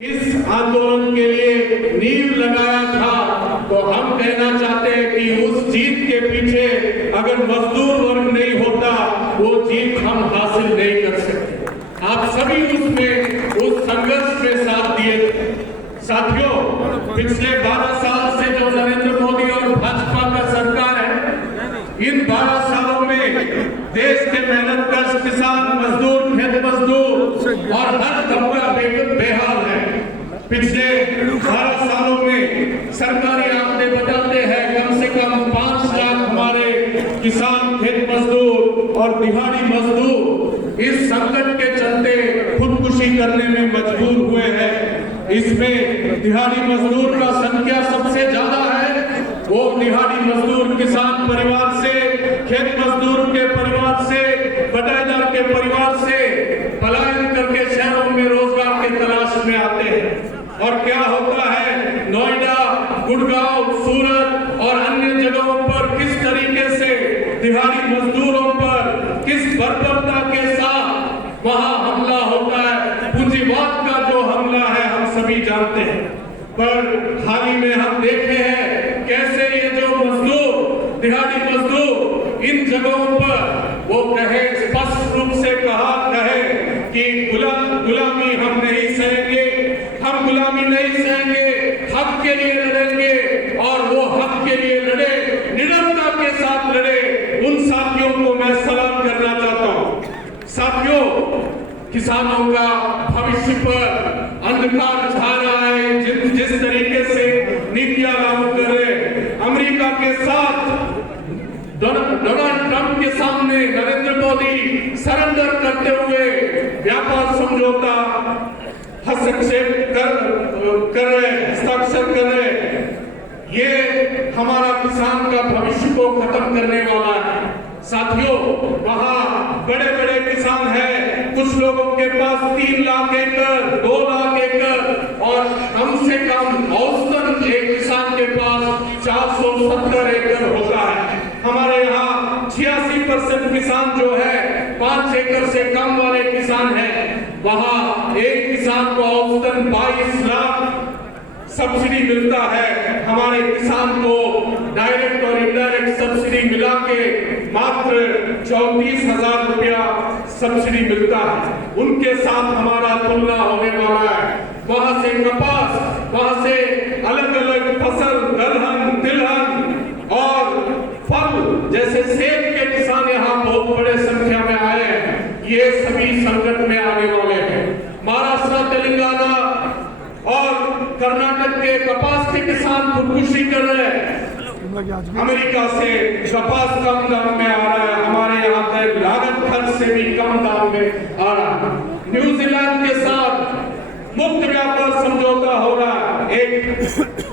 इस आंदोलन के लिए नींव लगाया था, तो हम कहना चाहते हैं कि उस जीत के पीछे अगर मजदूर वर्ग नहीं होता, वो जीत हम हासिल नहीं कर सकते। आप सभी उसमें उस संघर्ष में साथ दिए। साथियों, पिछले 12 साल से जो नरेंद्र मोदी और भाजपा का सरकार है, इन 12 सालों में देश के मेहनतकश किसान, मजदूर, खेत मजदूर और हर तबका बेहाल है। पिछले 12 सालों में सरकारी आंकड़े बताते हैं कम से कम 5 लाख हमारे किसान, खेत मजदूर और दिहाड़ी मजदूर इस संकट के चलते खुदकुशी करने में मजबूर हुए हैं। इसमें दिहाड़ी मजदूर का संख्या सबसे ज्यादा है। वो दिहाड़ी मजदूर किसान परिवार से, खेत मजदूर के परिवार से, बटाईदार के परिवार से पलायन करके शहरों में रोजगार की तलाश में आते हैं। और क्या होता है, नोएडा, गुड़गांव, सूरत और अन्य जगहों पर किस तरीके से दिहाड़ी मजदूरों पर किस बर्बरता के साथ वहां हमला होता है। पूंजीवाद का जो हमला है हम सभी जानते हैं। पर हाल ही में हम देखे हैं कैसे ये जो मजदूर, दिहाड़ी मजदूर इन जगहों पर वो कहे, स्पष्ट रूप से कहे कि गुलामी हम नहीं सहेंगे, हम गुलामी नहीं सहेंगे, हक के लिए लड़ेंगे। और वो हक के लिए लड़े, निडरता के साथ लड़े, उन साथियों को मैं सलाम करना चाहता हूं। साथियों, किसानों का भविष्य पर अंधकार छा रहा है। जिस तरीके से नीतियां लागू कर रहे, अमेरिका के साथ डोनाल्ड ट्रंप के सामने नरेंद्र मोदी सरेंडर करते हुए व्यापार समझौता हस्तक्षेप कर रहे, हस्ताक्षर कर रहे, ये हमारा किसान का भविष्य को खत्म करने वाला है। साथियों, वहाँ बड़े बड़े किसान हैं, कुछ लोगों के पास 3 लाख एकड़, 2 लाख एकड़ और कम से कम औसतन एक किसान के पास 470 एकड़ होता है। हमारे यहाँ 86% किसान जो है 5 एकड़ से कम वाले किसान हैं। वहाँ एक किसान को औसतन 22 लाख सब्सिडी मिलता है। हमारे किसान को डायरेक्ट और इनडायरेक्ट सब्सिडी मिला के मात्र 34,000 रुपया सब्सिडी मिलता है। उनके साथ हमारा तुलना होने वाला है। वहां से कपास, वहां से अलग अलग फसल, दलहन, तिलहन और फल जैसे सेब के किसान यहाँ बहुत बड़े संख्या में आए हैं। ये सभी संकट में आने वाले हैं। महाराष्ट्र, तेलंगाना और कर्नाटक के कपास के किसान खुदकुशी कर रहे हैं। अमेरिका से कपास कम दाम में आ रहा है, हमारे यहाँ पर लागत खर्च से भी कम दाम में आ रहा है। न्यूजीलैंड के साथ मुक्त व्यापार समझौता हो रहा है। एक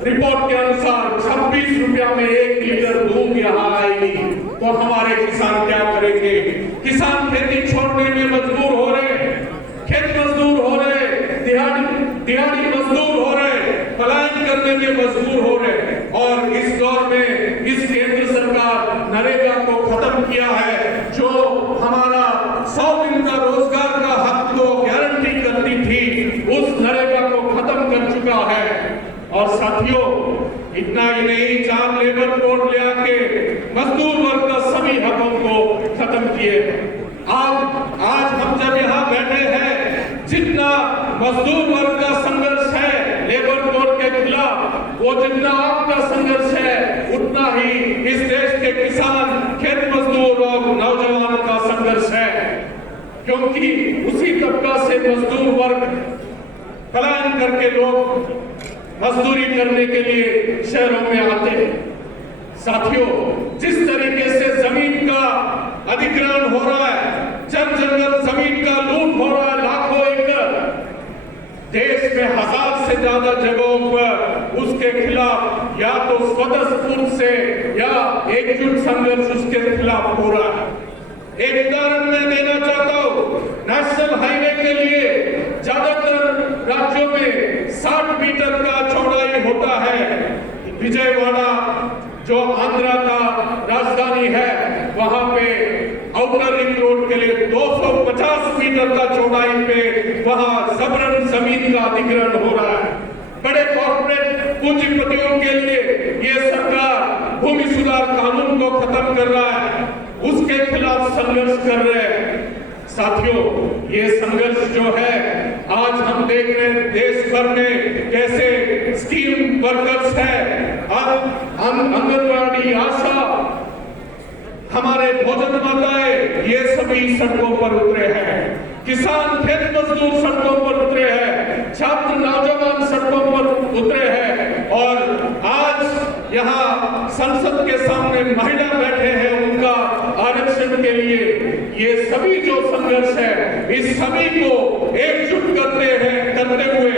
रिपोर्ट के अनुसार 26 रुपया में 1 लीटर दूध यहाँ आएगी। तो हमारे किसान क्या करेंगे? किसान खेती छोड़ने में मजबूर हो रहे, खेत मजदूर हो रहे, दिहाड़ी मजदूर हो रहे, पलायन करने में मजबूर हो रहे। और इस दौर में इस केंद्र सरकार नरेगा को खत्म किया है, जो हमारा 100 दिन का रोजगार का हक को गारंटी करती थी, उस नरेगा को खत्म कर चुका है। और साथियों, इतना ही नहीं, 4 लेबर कोड ले आके मजदूर वर्ग का सभी हकों को खत्म किए। आज हम जब यहाँ बैठे हैं, जितना मजदूर वर्ग का संघर्ष है लेबर कोड के खिलाफ, वो जितना आपका संघर्ष है, उतना ही इस देश के किसान, खेत मजदूर और नौजवान का संघर्ष है। क्योंकि उसी तबका से मजदूर वर्ग पलायन करके लोग मजदूरी करने के लिए शहरों में आते हैं। साथियों, जिस तरीके से जमीन का अधिग्रहण हो रहा है, जंगल जमीन का लूट हो रहा है, लाखों एकड़, देश में 1000 से ज्यादा जगहों पर उसके खिलाफ या तो स्वतः से या एकजुट संघर्ष उसके खिलाफ हो रहा है। एक उदाहरण मैं देना चाहता हूँ। नेशनल हाईवे के लिए ज्यादातर राज्यों में 60 मीटर का चौड़ाई होता है। विजयवाड़ा जो आंध्र का राजधानी है, वहां पे आउटर रिंग रोड के लिए 250 मीटर का चौड़ाई पे वहां जबरन जमीन का अधिग्रहण हो रहा है। बड़े कॉर्पोरेट पूंजीपतियों के लिए ये सरकार भूमि सुधार कानून को खत्म कर रहा है, उसके खिलाफ संघर्ष कर रहे हैं। साथियों, ये संघर्ष जो है आज हम देख रहे हैं देश भर में कैसे स्कीम वर्कर्स है, आंगनवाड़ी आशा, हमारे भोजन माताएं, ये सभी सड़कों पर उतरे हैं। किसान खेत मजदूर सड़कों पर उतरे हैं, छात्र नौजवान सड़कों पर उतरे हैं और आज यहाँ संसद के सामने महिला बैठे हैं उनका आरक्षण के लिए। ये सभी जो संघर्ष है, इस सभी को एकजुट करते हुए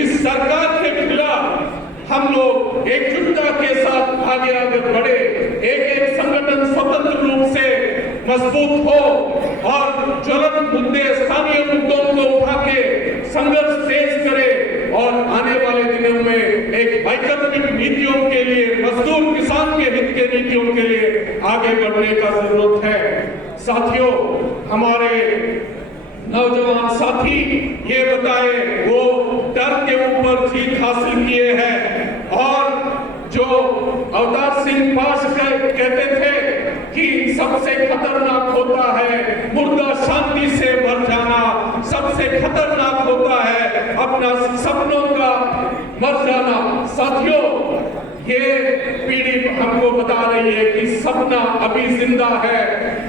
इस सरकार के खिलाफ हम लोग एकजुटता के साथ आगे बढ़े, एक संगठन स्वतंत्र रूप से मजबूत हो और ज्वलंत मुद्दे, स्थानीय मुद्दों को उठा के संघर्ष तेज करे और आने वाले दिनों में एक वैकल्पिक नीतियों के लिए, मजदूर किसान के हित के नीतियों के लिए आगे बढ़ने का जरूरत है। साथियों, हमारे नौजवान साथी ये बताए वो डर के ऊपर जीत हासिल किए हैं और जो अवतार सिंह पास कहते थे कि सबसे खतरनाक होता है मुर्दा शांति से मर जाना, सबसे खतरनाक होता है अपना सपनों का मर जाना। साथियों, ये पीढ़ी हमको बता रही है कि सपना अभी जिंदा है।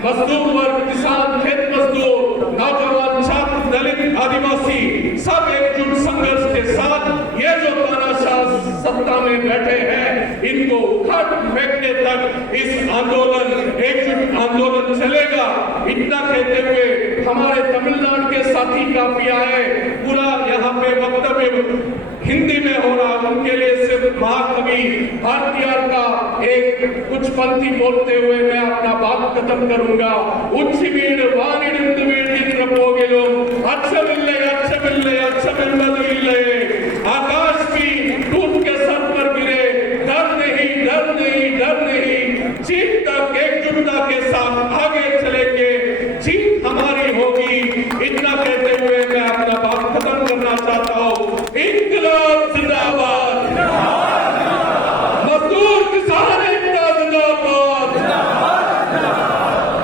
मजदूर वर्ग, किसान, खेत मजदूर, नौजवान, छात्र, दलित, आदिवासी सब एकजुट संघर्ष के साथ ये जो तानाशाह सत्ता में बैठे हैं इनको उखाड़ फेंकने तक इस आंदोलन, एकजुट आंदोलन चलेगा। इतना कहते हुए हमारे तमिलनाडु के साथी काफी आए, पूरा यहाँ पे वक्तव्य हिंदी में हो रहा, उनके लिए सिर्फ महाकवि भारतीयार का एक कुछ पंक्ति बोलते हुए मैं अपना बात खत्म करूंगा। उच्च वीर